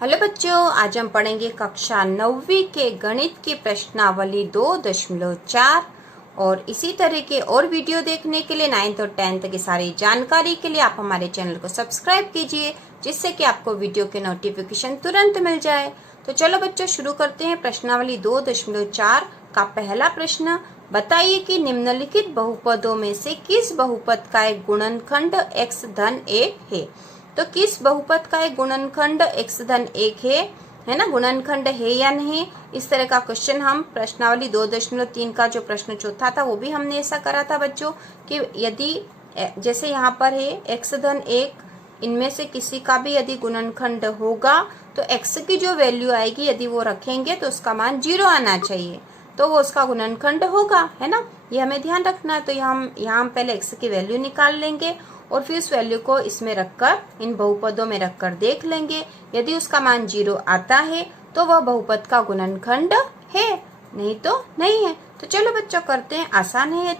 Hello बच्चों, आज हम पढ़ेंगे कक्षा 9वीं के गणित की प्रश्नावली 2.4 और इसी तरह के और वीडियो देखने के लिए 9th और 10th की सारी जानकारी के लिए आप हमारे चैनल को सब्सक्राइब कीजिए, जिससे कि आपको वीडियो के नोटिफिकेशन तुरंत मिल जाए। तो चलो बच्चों शुरू करते हैं। प्रश्नावली 2.4 का पहला प्रश्न, बताइए कि निम्नलिखित बहुपदों में से किस बहुपद का एक गुणनखंड x धन 1 है। तो किस बहुपद का एक गुणनखंड x धन 1 है ना, गुणनखंड है या नहीं, इस तरह का क्वेश्चन हम प्रश्नावली 2.3 का जो प्रश्न चौथा था वो भी हमने ऐसा करा था बच्चों कि यदि जैसे यहाँ पर है x धन 1, इनमें से किसी का भी यदि गुणनखंड होगा तो x की जो वैल्यू आएगी यदि वो रखेंगे तो उसका मान 0 आना चाहिए, तो वो उसका गुणनखंड होगा, है ना। ये हमें ध्यान रखना है। तो यहाँ हम पहले x की वैल्यू निकाल लेंगे और फिर उस वैल्यू को इसमें रखकर इन बहुपदों में रखकर देख लेंगे। यदि उसका मान 0 आता है तो वह बहुपद का गुणनखंड है, नहीं तो नहीं है। तो चलो बच्चों करते हैं, आसान है ये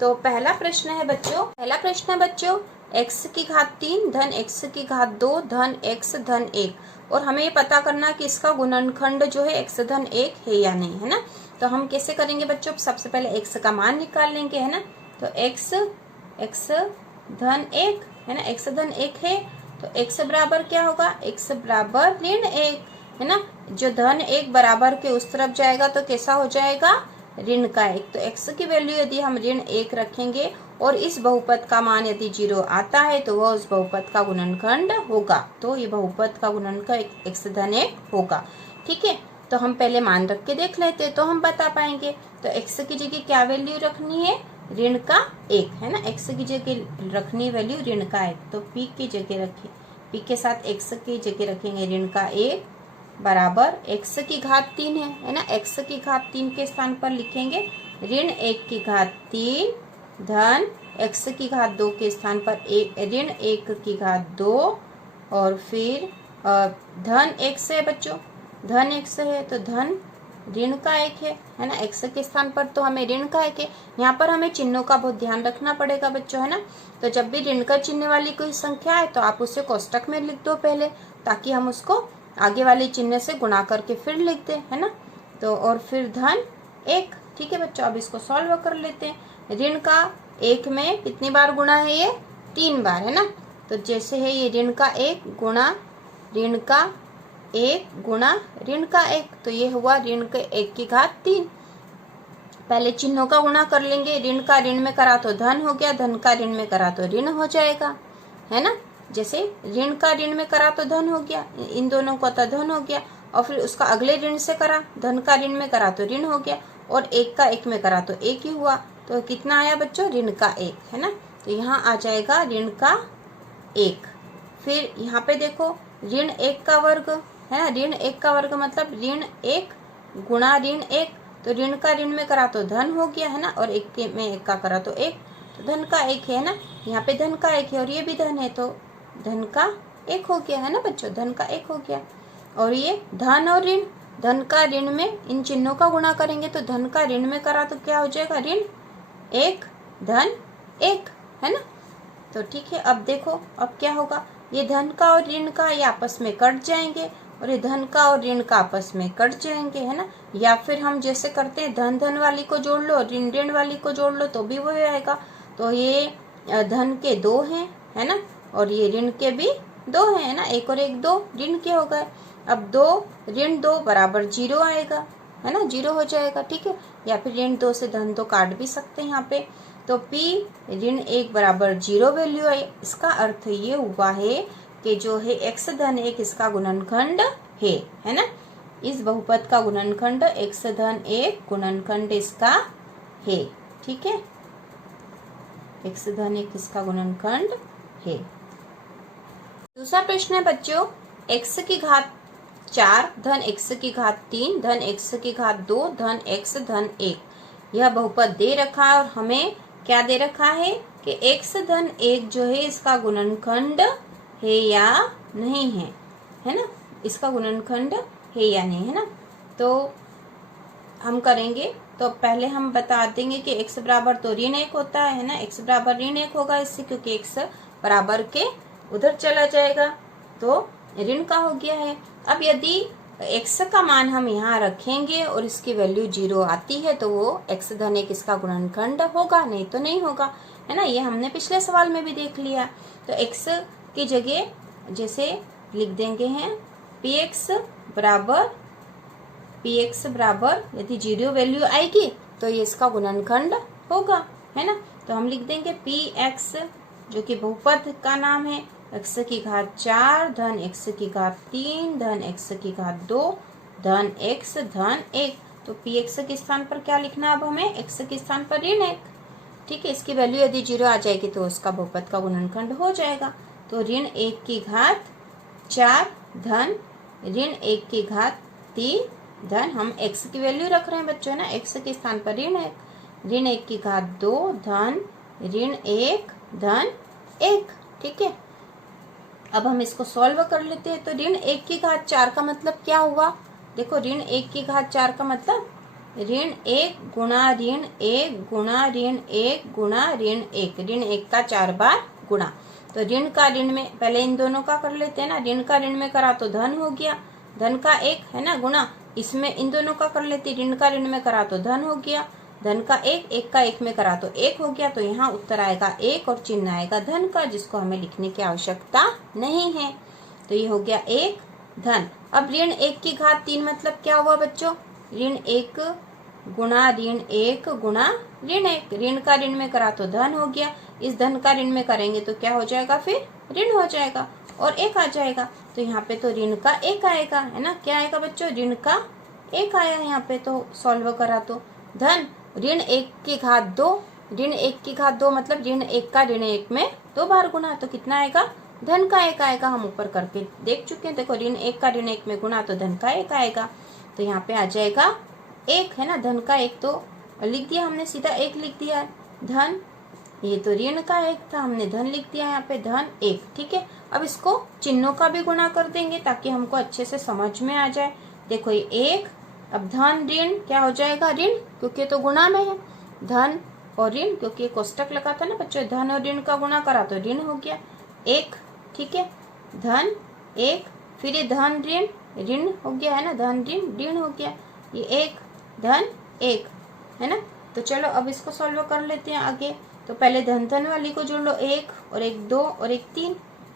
तो पहला प्रश्न है बच्चों x की घात 3 धन x की घात 2 धन x धन 1, और हमें ये पता करना कि इसका गुणनखंड जो है x धन 1 है या नहीं, है ना। तो हम कैसे करेंगे बच्चों, सबसे पहले x का मान निकाल लेंगे, है ना। तो x धन 1 है ना, x धन 1 है तो x बराबर क्या होगा, x बराबर ऋण 1, है ना। जो धन 1 बराबर के उस तरफ जाएगा तो कैसा हो जाएगा, ऋण का 1। तो x की वैल्यू यदि हम ऋण 1 रखेंगे और इस बहुपद का मान यदि 0 आता है तो वह उस बहुपद का गुणनखंड होगा। तो ये बहुपद का गुणनखंड x धन 1 होगा, ठीक है। तो हम पहले मान रख के देख लेते तो हम बता पाएंगे। तो x की जगह क्या वैल्यू रखनी है, ऋण का 1, है ना। x की जगह रखनी वैल्यू ऋण का 1, तो p की जगह रखिए, p के साथ x की जगह रखेंगे ऋण का 1 बराबर x की घात 3 है ना। x की घात 3 के स्थान पर लिखेंगे ऋण 1 की घात 3 धन x की घात 2 के स्थान पर ऋण 1 की घात 2 और फिर धन x है बच्चों, धन x है तो धन ऋण का 1 है ना। x के स्थान पर तो हमें ऋण का 1 है। यहाँ पर हमें चिन्हों का बहुत ध्यान रखना पड़ेगा बच्चों, है ना। तो जब भी ऋण का चिन्ह वाली कोई संख्या है तो आप उसे कोष्टक में लिख दो पहले, ताकि हम उसको आगे वाले चिन्ह से गुणा करके फिर लिख दें, है ना। तो और फिर धन 1, ठीक है बच्चों। अब इसको सॉल्व कर लेते हैं। ऋण का 1 में कितनी बार गुणा है, ये 3 बार, है ना। तो जैसे है ये ऋण का 1 गुणा ऋण का 1 गुणा ऋण का 1, तो ये हुआ ऋण के 1 की घात 3। पहले चिन्हों का गुणा कर लेंगे, ऋण का ऋण में करा तो धन हो गया, धन का ऋण में करा तो ऋण हो जाएगा, है ना। जैसे ऋण का ऋण में करा तो धन हो गया, इन दोनों का तो धन हो गया, और फिर उसका अगले ऋण से करा, धन का ऋण में करा तो ऋण हो गया, और 1 का 1 में करा तो 1 ही हुआ। तो कितना आया बच्चों, ऋण का 1, है ना। तो यहाँ आ जाएगा ऋण का 1। फिर यहाँ पे देखो ऋण 1 का वर्ग, है ना। ऋण 1 का वर्ग मतलब ऋण 1 गुणा ऋण 1, तो ऋण का ऋण में करा तो धन हो गया, है ना, और 1 में 1 का करा तो 1, तो धन का 1 है ना। यहाँ पे धन का 1 है और ये भी धन है, तो धन का 1 हो गया, है ना बच्चों, धन का 1 हो गया। और ये धन और ऋण, धन का ऋण में इन चिन्हों का गुणा करेंगे तो धन का ऋण में करा तो क्या हो जाएगा, ऋण 1 धन 1, है ना। तो ठीक है, अब देखो अब क्या होगा, ये धन का और ऋण का ये आपस में कट जाएंगे और ये धन का और ऋण का आपस में कट जाएंगे, है ना। या फिर हम जैसे करते हैं धन धन वाली को जोड़ लो, ऋण ऋण वाली को जोड़ लो तो भी वही आएगा। तो ये धन के 2 हैं, है ना, और ये ऋण के भी 2 हैं, है ना। 1 और 1 2 ऋण के हो गए। अब 2 ऋण 2 बराबर 0 आएगा, है ना, 0 हो जाएगा, ठीक है। या फिर ऋण 2 से धन 2 काट भी सकते हैं यहाँ पे। तो p ऋण 1 बराबर 0 वैल्यू है। इसका अर्थ ये हुआ है कि जो है x धन 1 इसका गुणनखंड है ना। इस बहुपद का गुणनखंड x धन 1 गुणनखंड इसका है, ठीक है। x धन 1 इसका गुणनखंड है। दूसरा प्रश्न है बच्चों, x की घात 4 धन x की घात 3 धन x की घात 2 धन x धन 1, यह बहुपद दे रखा है और हमें क्या दे रखा है कि x धन 1 जो है इसका गुणनखंड है या नहीं है ना, इसका गुणनखंड है या नहीं, है ना। तो हम करेंगे, तो पहले हम बता देंगे कि x बराबर तो ऋण 1 होता है ना, x बराबर ऋण 1 होगा इससे, क्योंकि x बराबर के उधर चला जाएगा। तो ऋण का हो गया है। अब यदि x का मान हम यहाँ रखेंगे और इसकी वैल्यू 0 आती है तो वो x धन 1 इसका गुणनखंड होगा, नहीं तो नहीं होगा, है ना। ये हमने पिछले सवाल में भी देख लिया। तो x की जगह जैसे लिख देंगे हैं px बराबर यदि 0 वैल्यू आएगी तो ये इसका गुणनखंड होगा, है ना। तो हम लिख देंगे px जो कि बहुपद का नाम है, x की घात 4 धन x की घात 3 धन x की घात 2 धन x धन 1। तो px के स्थान पर क्या लिखना, अब हमें x के स्थान पर ऋण 1, ठीक है। इसकी वैल्यू यदि 0 आ जाएगी तो उसका बहुपद का गुणनखंड हो जाएगा। तो ऋण 1 की घात 4 धन ऋण 1 की घात 3 धन हम x की वैल्यू रख रहे हैं बच्चों ना, x के स्थान पर ऋण 1 की घात 2 धन ऋण 1 धन 1, ठीक है। अब हम इसको सॉल्व कर लेते हैं। तो ऋण 1 की घात 4 का मतलब क्या हुआ, देखो ऋण 1 की घात 4 का मतलब ऋण 1 गुणा ऋण 1 गुणा ऋण 1 गुणा ऋण 1, ऋण 1 का 4 बार गुणा। तो ऋण का ऋण में पहले इन दोनों का कर लेते हैं ना, ऋण का ऋण में करा तो धन हो गया, धन का 1 है ना गुणा, इसमें इन दोनों का कर लेते, ऋण का ऋण में करा तो धन हो गया, धन का 1, 1 का 1 में करा तो 1 हो गया। तो यहाँ उत्तर आएगा 1 और चिन्ह आएगा धन का, जिसको हमें लिखने की आवश्यकता नहीं है। तो ये हो गया 1 धन। अब ऋण 1 की घात 3 मतलब क्या हुआ बच्चों, ऋण 1 गुणा ऋण 1 गुणा ऋण 1, ऋण का ऋण में करा तो धन हो गया, इस धन का ऋण में करेंगे तो क्या हो जाएगा, फिर ऋण हो जाएगा और 1 आ जाएगा। तो यहाँ पे तो ऋण का 1 आएगा, है ना। क्या आएगा बच्चों, ऋण का 1 आया यहाँ पे, तो सॉल्व करा तो धन ऋण 1 की घात 2, ऋण 1 की घात 2 मतलब ऋण 1 का ऋण 1 में 2 बार गुना, तो कितना आएगा, धन का 1 आएगा। हम ऊपर करके देख चुके हैं, देखो ऋण 1 का ऋण 1 में गुना तो धन का 1 आएगा। तो यहाँ पे आ जाएगा 1, है ना, धन का 1 तो लिख दिया हमने, सीधा 1 लिख दिया धन, ये तो ऋण का 1 था, हमने धन लिख दिया यहाँ पे धन 1, ठीक है। अब इसको चिन्हों का भी गुणा कर देंगे ताकि हमको अच्छे से समझ में आ जाए। देखो ये 1, अब धन ऋण क्या हो जाएगा, ऋण क्योंकि तो गुणा में है, धन और ऋण क्योंकि कोष्टक लगा था ना बच्चों, धन और ऋण का गुणा करा तो ऋण हो गया 1, ठीक है, धन 1, फिर ये धन ऋण ऋण हो गया, है ना, धन ऋण ऋण हो गया, ये 1 धन 1, है ना। तो चलो अब इसको सॉल्व कर लेते हैं आगे। तो पहले धन धन वाली को जोड़ लो, 1 और 1 2 और 1 3,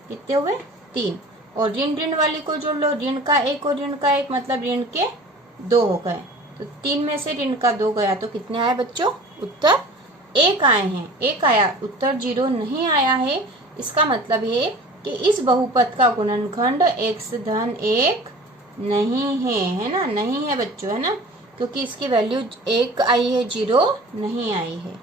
कितने हुए 3, और ऋण ऋण वाली को जोड़ लो, ऋण का 1 और ऋण का 1 मतलब ऋण के 2 हो गए। तो 3 में से ऋण का 2 गया तो कितने आए बच्चों, उत्तर 1 आए हैं, 1 आया, उत्तर 0 नहीं आया है। इसका मतलब है कि इस बहुपद का गुणनखंड x धन 1 नहीं है ना, नहीं है बच्चों, है ना, क्योंकि इसकी वैल्यू 1 आई है, 0 नहीं आई है।